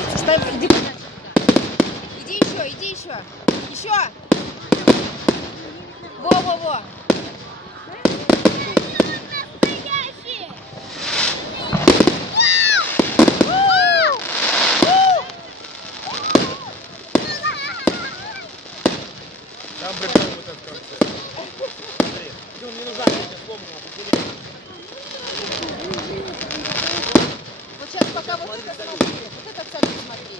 улицу. Что иди подальше. Иди еще, иди еще. Еще. Во-во-во. Там прикол вот этот конце. Смотри. Он не назад, я сломанный, Вот сейчас пока вот это смотри. Вот это центр смотри.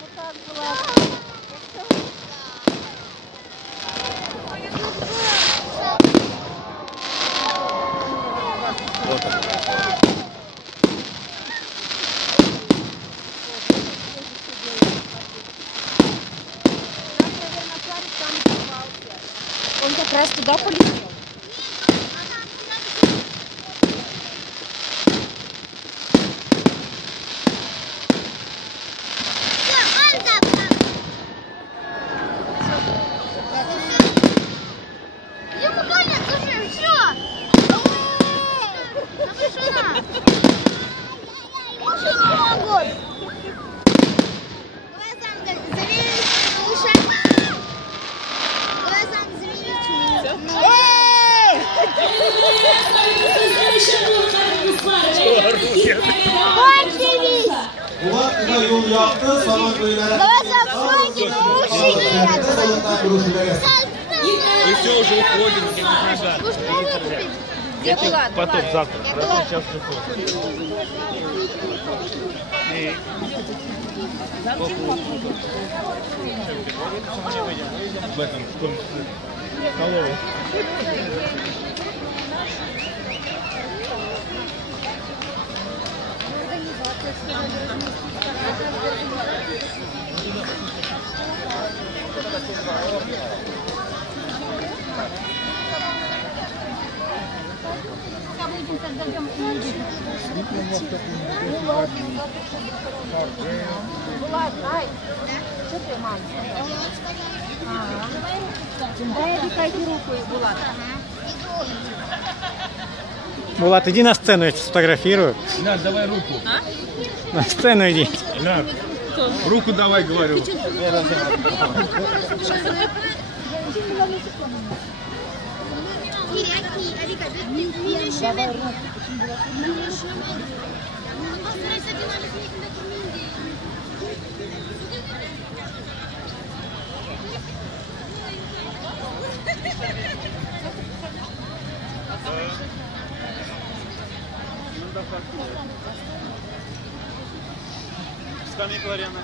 Вот так было. Вот он. Он как раз туда полетел. Ulan ina yol yaptı, sana böyle. Мы все уже уходим, Где Булат? потом завтра. Сейчас приходим. В этом столовой. Булат, ай. Что ты, мама? Дай отдыхайте руку, Булат. Булат, иди на сцену, я тебя сфотографирую. На, давай руку. На сцену иди. На. Руку давай, говорю. Скамейка вариант.